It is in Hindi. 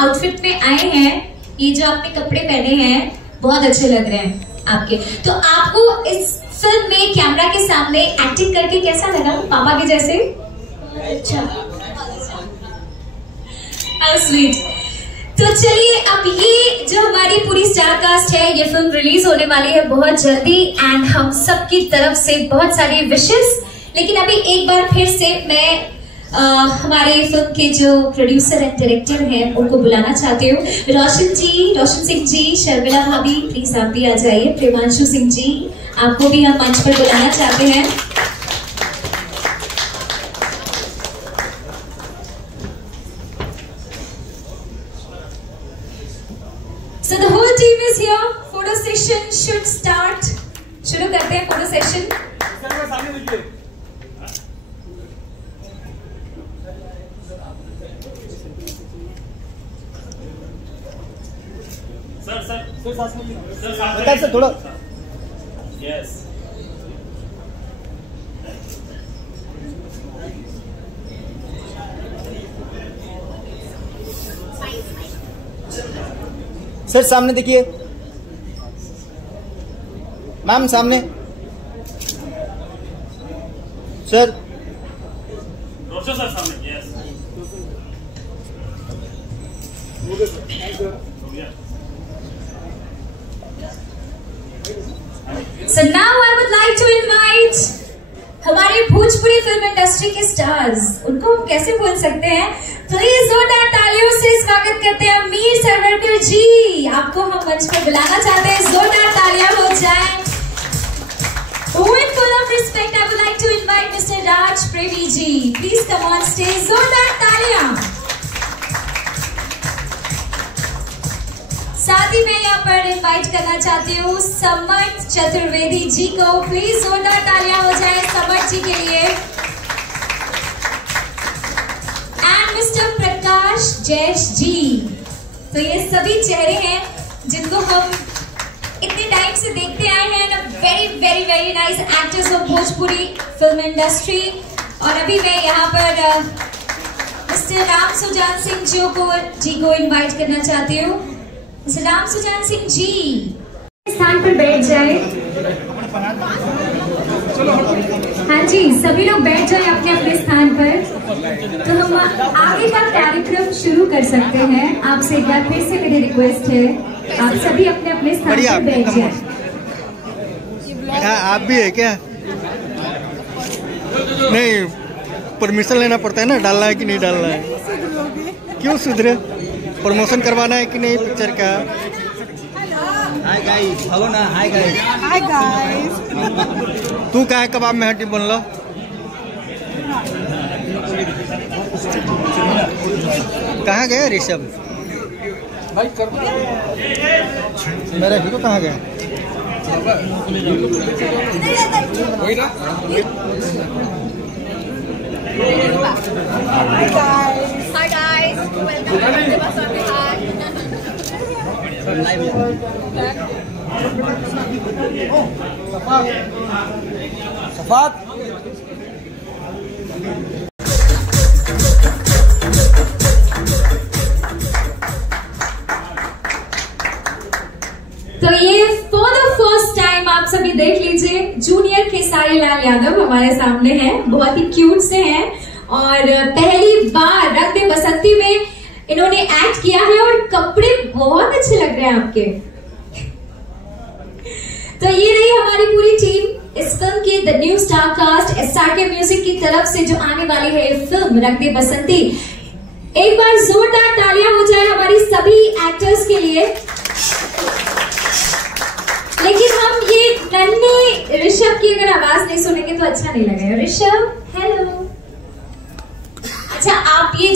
आउटफिट में आए हैं, ये जो आपने कपड़े पहने हैं बहुत अच्छे लग रहे हैं आपके। तो आपको इस फिल्म में कैमरा के सामने एक्टिंग करके कैसा लगा? पापा के जैसे? अच्छा, हाउ स्वीट। तो चलिए, अब ये जो हमारी पूरी स्टार कास्ट है, ये फिल्म रिलीज होने वाली है बहुत जल्दी एंड हम सबकी तरफ से बहुत सारी विशेस। लेकिन अभी एक बार फिर से मैं हमारे फिल्म के जो प्रोड्यूसर एंड डायरेक्टर हैं उनको बुलाना चाहती हूँ। रोशन सिंह जी, शर्मिला भाभी, प्लीज आप भी आ जाइए। प्रेमांशु सिंह जी, आपको भी हम मंच पर बुलाना चाहते हैं। So the whole team is here. Photo session should start. शुरू करते हैं फोटो सेशन। सर थोड़ा यस। सर सामने देखिए, मैम सामने सर। रोशन सर सामने। Yes. So now I would like to invite हमारे भोजपुरी फिल्म इंडस्ट्री के स्टार्स, उनको हम कैसे भूल सकते हैं। प्लीज जोरदार तालियों से स्वागत करते हैं मीर सरवरकर जी। आपको हम मंच पर बुलाना चाहते हैं, जोरदार तालियां हो जाएं। With full of respect, I would like to invite Mr. Raj Previ ji. Please come on stage. जोरदार तालियां। साथ ही मैं यहाँ पर इनवाइट करना चाहती हूँ समर्थ चतुर्वेदी जी को। प्लीज जोरदार तालियां हो जाए समर्थ जी के लिए। एंड मिस्टर प्रकाश जैश जी। तो ये सभी चेहरे हैं जिनको हम इतने टाइम से देखते आए हैं। Very very very nice actors of Bhojpuri film industry. और अभी मैं यहाँ पर मिस्टर राम सुजान सिंह जी को इनवाइट करना चाहती हूँ। मिस्टर राम सुजान सिंह जी स्थान पर बैठ जाए। हाँ जी, सभी लोग बैठ जाए अपने अपने स्थान पर। तो हम आगे का कार्यक्रम शुरू कर सकते हैं। आपसे एक बार फिर से मेरी रिक्वेस्ट है, आप सभी अपने अपने स्थान पर बैठ जाए। आप भी है क्या? नहीं, परमिशन लेना पड़ता है ना, डालना है कि नहीं डालना है। क्यों सुधरे? प्रमोशन करवाना है कि नहीं पिक्चर का? हाय गाइस, हेलो ना। Hi guys. Hi guys. तू क्या है कबाब में हड्डी बन लो। कहाँ गए ऋषभ? मेरा हीरो कहाँ गया? Hi guys, welcome to Devas on Bihar. सफात। तो ये फॉर द फर्स्ट टाइम आप सभी देख लीजिए, जूनियर खेसारी लाल यादव हमारे सामने हैं। बहुत ही क्यूट से हैं और पहली बार रंग दे बसंती में इन्होंने एक्ट किया है और कपड़े बहुत अच्छे लग रहे हैं आपके। तो ये रही हमारी पूरी टीम इस फिल्म की the new star cast SRK music की तरफ से जो आने वाली है फिल्म रंग दे बसंती। एक बार जोरदार तालियां हो जाए हमारी सभी एक्टर्स के लिए। लेकिन हम ये नन्हे ऋषभ की अगर आवाज नहीं सुनेंगे तो अच्छा नहीं लगेगा। ऋषभ, हेलो। अच्छा, आप ये